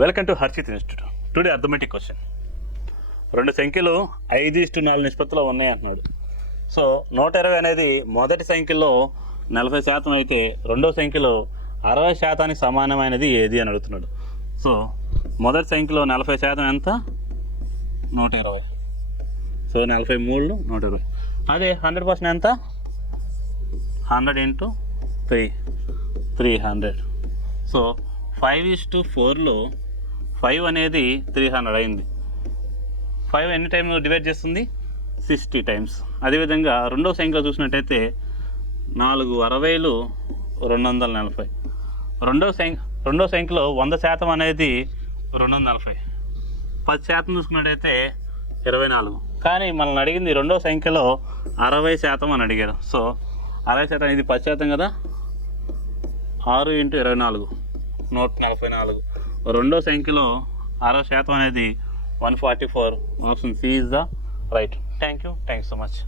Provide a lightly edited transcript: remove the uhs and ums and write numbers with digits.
Welcome to Harshit institute. Today arithmetic question. రెండు సంఖ్యలు 5:4 నిష్పత్తిలో ఉన్నాయి అంటున్నాడు. సో 120 అనేది మొదటి సంఖ్యలో 40% అయితే రెండో సంఖ్యలో 60% సమానమైనది ఏది అని అడుగుతున్నాడు. సో మొదటి సంఖ్యలో 40% ఎంత? 120. సో 43 120. అదే 100% ఎంత? 100 × 3 300. సో 5:4లో 5 అనేది 300 అయింది. 5 ఎన్ని టైమ్స్ డివైడ్ చేస్తుంది? 60 టైమ్స్. అదేవిధంగా రెండో సంఖ్యలో చూసినట్టయితే 4 60లు 240. రెండో సంఖ్యలో 100% అనేది 240. 10% చూసుకున్నట్టయితే 24. కానీ మనల్ని అడిగింది రెండో సంఖ్యలో 60% అని అడిగారు. సో 60% ఇది 10% కదా, 6 × 24 144. రెండో సంఖ్యలో 60% అనేది 144. Option C is the right. Thank you so much.